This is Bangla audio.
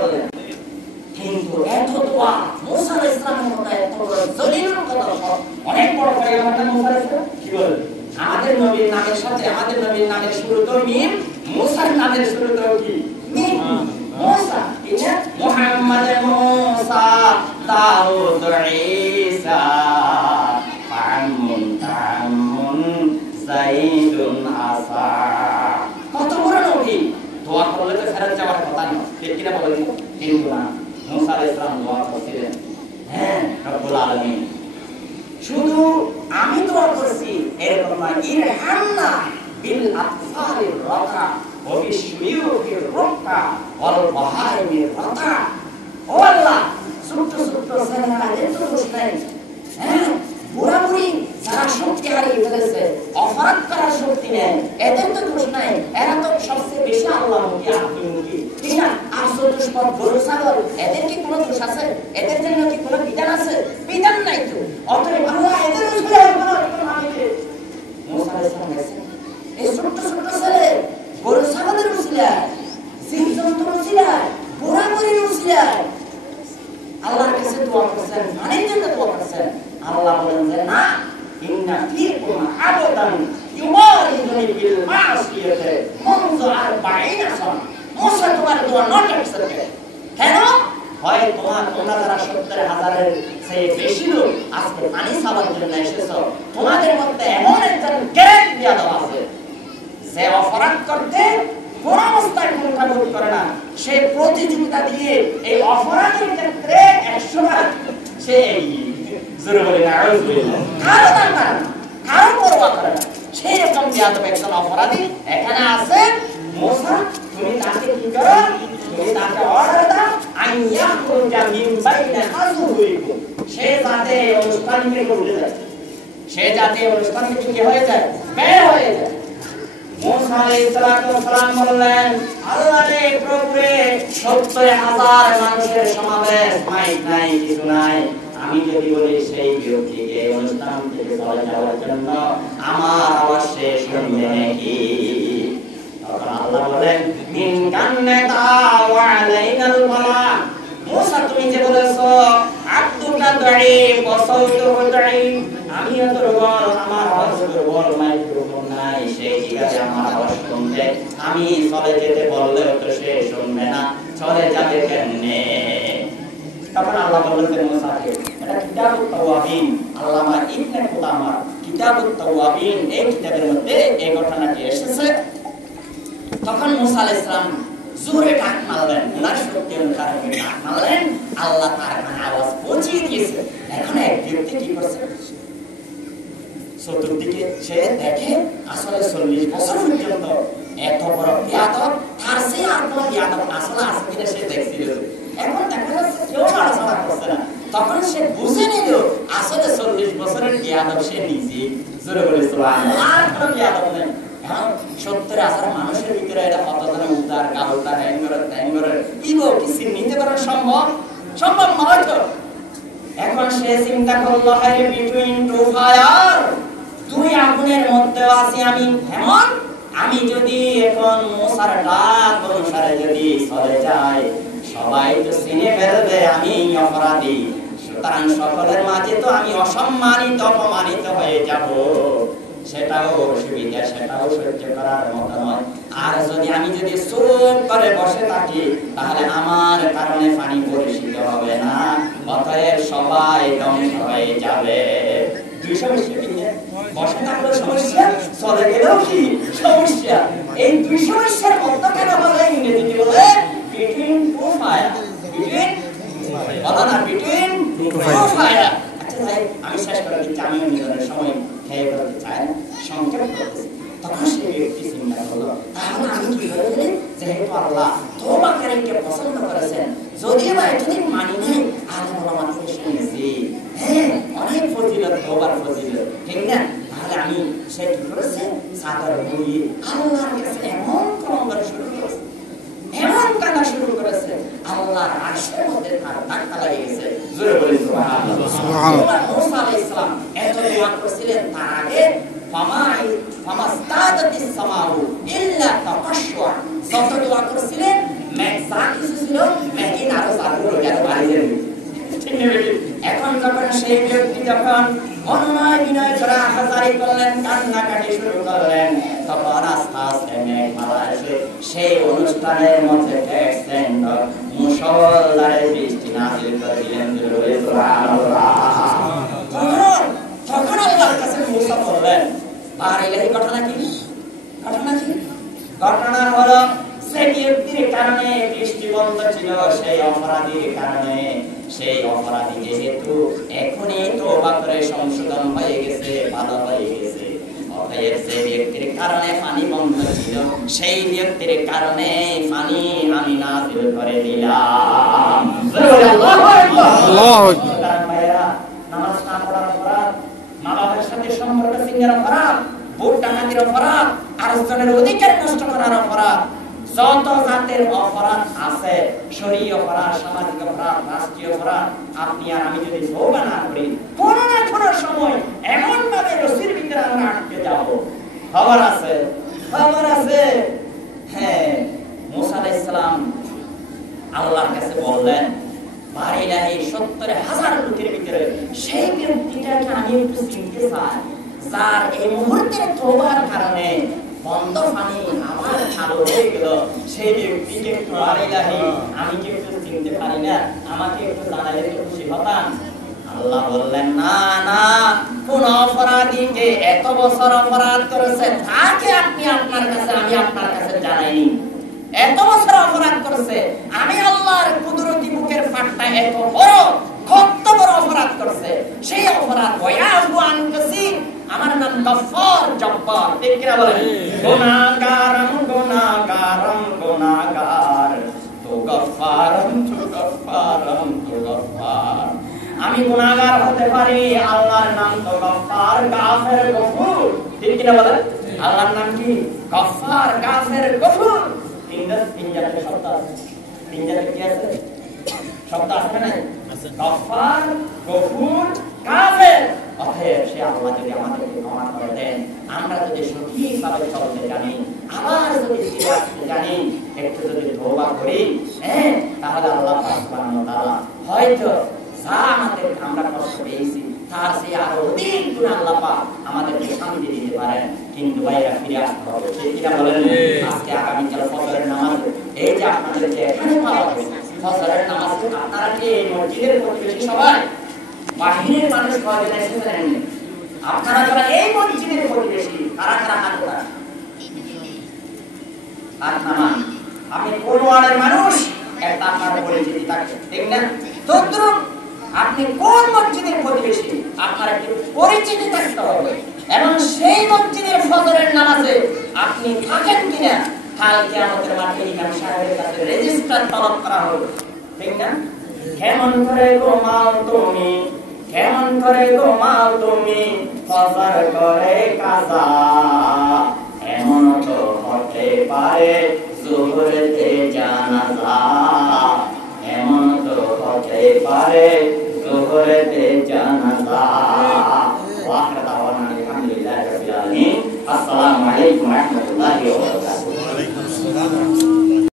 করলেন। কিন্তু এত দোয়া মুসা আলাইহিস সালামের মতো এত বড় জলিল কথা অনেক বড় পয়গম্বর মুসা আলাইহিস সালাম কি বলেন, আমাদের নবীর নামের সাথে আমাদের নবীর নামের শুরুতেও মিম, মুসার নামের শুরুতেও কি মিম, মুসা। এটা মুহাম্মদ মুসা দাউদ ঈসা ফামুন তামুন যাইদুন আসা। কত বড় নবী, দোয়া করলে তো ফেরত যাওয়ার কথা না, ঠিক কিনা বলেন? কিন্তু না, মুসা আলাইহিস সালাম দোয়া করছিলেন, হ্যাঁ রব্বুল আলামিন শুধু আমি দোয়া করছি এরকম না, ইরহামনা বিল আতফারির রাকা ওয়া বিশুয়ুখির রাকা ওয়াল বাহাইমির রাকা। ও আল্লাহ, ছোট ছোট ছেলেরা এত দোষ নাই, হ্যাঁ বুড়া বুড়ি যারা শক্তি হারিয়ে ফেলেছে, অপরাধ করার শক্তি নেই, এদের তো দোষ নাই, এরা তো সবচেয়ে বেশি আল্লাহমুখী আত্মীয়মুখী, ঠিক না? আশ্চর্যস্পদ গরু ছাগল, এদের কি কোনো দোষ আছে? এদের জন্য কি কোনো বিধান আছে? বিধান নাই তো। অতএব আল্লাহ এদের উসিলায় মুসা আলাইহিস সালাম গেছেন, এই ছোট ছোট ছেলে গরু ছাগলের উসিলায়, জীবজন্তুর উসিলায়, বুড়া বুড়ির উসিলায় আল্লাহর কাছে দোয়া করছেন, মানের জন্য দোয়া করছেন। আল্লাহ বলেন যে না, ইন্না ফীকুম আবদান ইউমারিদুনি বিল মাসিয়াতি মুনযু 40 সানা। মুসা তোমার দোয়া নট অ্যাকসেপ্টেড। কেন? হয় তোমরা যারা 70,000-এর চেয়ে বেশি লোক আজকে পানি খাওয়ার জন্য এসেছো, তোমাদের মধ্যে এমন একজন গ্রেট বিয়াদব আছে যে অপরাধ করতে কোন অবস্থায় কুণ্ঠাবোধ করে না, সে প্রতিযোগিতা দিয়ে এই অপরাধের ক্ষেত্রে 100 বার সে জোরে বলে না কারো দাম না, কারো পরোয়া করে না, সেই রকম বিয়াদব একজন অপরাধী এখানে আছে। মুসা তুমি তাকে কি করো? তুমি তাকে অর্ডার দাও আইয়া খুরজা মিন বাইনা আযহুরিকুম, সে যাতে অনুষ্ঠান থেকে উঠে যায়, সে যাতে অনুষ্ঠান থেকে কি হয়ে যায়, বের হয়ে যায়। মুসা আলাইহিস সালাম বললেন, আল্লাহ রে প্রভু রে, 70,000 মানুষের সমাবেশ, মাইক নাই কিছু নাই, আমি যদি বলি সেই ব্যক্তিকে অনুষ্ঠান থেকে চলে যাওয়ার জন্য আমার আওয়াজ সে শুনবে নাকি? তখন আল্লাহ বলেন, মিন কান্নাতা ওয়া আলাইনাল বালা। মুসা তুমি যে বলেছো আব্দুকা দাঈফ ওয়া সাউতুহু দাঈফ, আমিও দুর্বল, আমার আওয়াজ দুর্বল, মাইক্রোফোন নাই, সেই জায়গায় আমার আওয়াজ শুনবে, আমি চলে যেতে বললেও তো সে শুনবে না, চলে যাবে কেমনে? তখন আল্লাহ বললেন মুসাকে, এটা কিতাবুত তাওয়াবিন, আল্লামা ইবনে কুদামা কিতাবুত তাওয়াবিন এই কিতাবের মধ্যে এই ঘটনাটি এসেছে। তখন মুসা আলাইহিস সালাম জোরে ডাক মারলেন, ওনার শক্তি অনুসারে ডাক মারলেন, আল্লাহ তার কানে আওয়াজ পৌঁছিয়ে দিয়েছে। এখন এক ব্যক্তি কি করছে, চতুর্দিকে সে দেখে আসলে 40 বছর পর্যন্ত এত বড় বিয়াদব, তার চেয়ে আর কোনো বিয়াদব আসলে আছে কিনা সে দেখছিল। এখন দেখা যাচ্ছে কেউ আলোচনা করছে না। তখন সে বুঝে নিল আসলে 40 বছরের বিয়াদব সে নিজে। জোরে বলে সুবহানাল্লাহ, আর কোনো বিয়াদব নেই। এখন 70,000 মানুষের ভিতরে এটা কতজন উদ্ধার কাউটা হ্যাঙ্গরের ইগো কিছু নিতে করা সম্ভব নয় তো। এখন সে চিন্তা করলো, হাই বিটুইন টু ফায়ার, দুই আগুনের মধ্যে আছি আমি, এমন আমি যদি এখন মুসার ডাক অনুসারে যদি চলে যাই, সবাই তো চিনে ফেলবে আমি অপরাধী, সুতরাং সকলের মাঝে তো আমি অসম্মানিত অপমানিত হয়ে যাব, সেটাও অসুবিধা, সেটাও সহ্য করার মতো নয়। আর আমি যদি চুপ করে বসে থাকি তাহলে আমার কারণে পানি পরিশীলিত হবে না, অতএব সবাই ধ্বংস হয়ে যাবে। দুই সমস্যা, বসে থাকলেও সমস্যা, চলে গেলেও কি সমস্যা। এই দুই সমস্যার মধ্যখানে বলে ইংরেজিতে বলে বিটুইন টু ফায়ার, বিটুইন বলো না, বিটুইন টু ফায়ার। আচ্ছা ভাই, আমি শেষ করে দিচ্ছি, আমিও নিজের সময় খেয়ে ফেলতে চাই, সংক্ষেপ করতে। তখন সে ব্যক্তি চিন্তা করলো, তাহলে আমি কি করে দিই, যেহেতু আল্লাহ তওবাকারীকে পছন্দ করেছেন, যদিও বা এতদিন মানি নাই, আল্লাহ ওলামা থেকে শুনেছি, হ্যাঁ অনেক ফজিলত, তওবার ফজিলত, ঠিক না? তাহলে আমি সে কি করেছে, চাদর মুড়িয়ে আল্লাহর কাছে এমন ক্রমবার শুরু করেছে, এমন কান্না শুরু করেছে, আল্লাহর আরশের মধ্যে তার ধাক্কা লেগে গেছে। জোরে বলি সুবহানাল্লাহ। সুবহানাল্লাহ। মুসা আলাইহিস সালাম এত দোয়া করেছিলেন, তার আগে ফামাস্তাদাতিস সামাউ ইল্লা তাকাশশা, যত দোয়া করেছিলেন মেঘ যা কিছু ছিল একদিন আরো চালু হয়ে গেল বাড়িতে। এখন যখন সেই ব্যক্তি যখন অনুনয় বিনয় করে আহাজারি করলেন, কান্নাকাটি শুরু করলেন, তখন আস্তে আস্তে মেঘমালা এসে সেই অনুষ্ঠানের মধ্যে দেখছেন মুষলধারে বৃষ্টি নাযিল করে দিলেন। তখন আল্লাহর কাছে মুসা বললেন, আর এই ঘটনা কি? ঘটনা কি? ঘটনা হলো সেই ব্যক্তির কারণে বৃষ্টি বন্ধ ছিল, সেই অপরাধীর কারণে, সেই অপরাধী যেহেতু এখনই তওবা করে সংশোধন হয়ে গেছে, ভালো হয়ে গেছে, অতএব সেই ব্যক্তির কারণে পানি বন্ধ ছিল, সেই ব্যক্তির কারণে পানি আমি নাযিল করে দিলাম। আল্লাহু আকবার। নামাজ না পড়ার অপরাধ, মা বাবার সাথে সম্পর্ক ছিন্নের অপরাধ, ভোট ডাকাতির অপরাধ, আরেকজনের অধিকার নষ্ট করার অপরাধ, যত জাতের অপরাধ আছে, শরীয়ত অপরাধ, সামাজিক অপরাধ, রাষ্ট্রীয় অপরাধ, আপনি আর আমি যদি তওবা না করি, কোনো না কোনো সময় এমন ভাবে রশির ভিতরে আমরা আটকে যাব। খবর আছে, খবর আছে। হ্যাঁ, মুসা আলাইহিস সালাম আল্লাহর কাছে বললেন, বারিলাহি ৭০,০০০ লোকের ভিতরে সেই ব্যক্তিটাকে আমি একটু চিনতে চাই, যার এই মুহূর্তে তওবার কারণে বন্ধ পানি আমার চালু হয়ে গেল, সেই ব্যক্তিকে একটু বারিলাহি আমি কি একটু চিনতে পারি না, আমাকে একটু জানালে তো খুশি হতাম। আল্লাহ বললেন, না না, কোন অপরাধীকে এত বছর অপরাধ করেছে তাকে আপনি আপনার কাছে, আমি আপনার কাছে জানাইনি। এত বছর অপরাধ করেছে, আমি আল্লাহর কুদরতি বুকের ফাটটা এত বড়, কত বড় অপরাধ করেছে, সেই অপরাধ ওয়াহু আনকাসির, আমার নাম গফফার, জব্বার, ঠিক কি না বলেন? গুনাহগারম গুনাহগারম গুনাহগার, তো গফফারম তো গফফারম তো গফফার। আমি গুনাহগার হতে পারি, আল্লাহর নাম তো গফফার, গাফের, গফুর, ঠিক কি না বলেন? আল্লাহর নাম কি? গফফার, গাফের, গফুর। তিন জাতের শব্দ আছে। তিন জাতের কি আছে? শব্দ আছে না? গফফার, গফুর, গাফের। অতএব সে আল্লাহ যদি আমাদেরকে ক্ষমা করে দেন, আমরা যদি সঠিকভাবে চলতে জানি, আবার যদি ফিরে জানি, একটু যদি তওবা করি, তাহলে আল্লাহ সুবহানাহু ওয়া তাআলা হয়তো যা আমাদের আমরা কষ্ট পেয়েছি তার চেয়ে আরো অধিক গুণ আল্লাহ পাক আমাদেরকে শান্তি দিতে পারেন। কিন্তু ভাইরা ফিরে আসতে হবে, ঠিক কি না বলেন? আজকে আগামীকাল ফজরের নামাজ, এই যে আপনাদেরকে এখানে পাওয়া হবে ফজরের নামাজ, আপনারা কি এই মসজিদের প্রতিবেশী সবাই? বাহিরের মানুষ কয়জন এসেছেন? আপনারা যারা এই মসজিদের প্রতিবেশী, কারা কারা হাত তোলেন? হাত নামান। আপনি কোন ওয়ার্ডের মানুষ, একটা আপনার পরিচিতি থাকে, ঠিক না? তদ্রুপ আপনি কোন মসজিদের প্রতিবেশী, আপনার একটি পরিচিতি থাকতে হবে, এবং সেই মসজিদের ফজরের নামাজে আপনি থাকেন কিনা কাল কিয়ামতের মাঠে ইমাম সাহেবের কাছে রেজিস্টার তলব করা হবে, ঠিক না? কেমন করে ঘুমাও তুমি, কেমন করে ঘুমাও তুমি, ফজর করে কাজা, এমন তো হতে পারে জোহরেতে জানাজা, এমন তো হতে পারে জোহরেতে জানাজা। ওয়া আখিরু দাওয়ানা আলহামদুলিল্লাহি রাব্বিল আলামিন। আসসালামু আলাইকুম ওয়া রাহমাতুল্লাহি ওয়া বারাকাতুহু।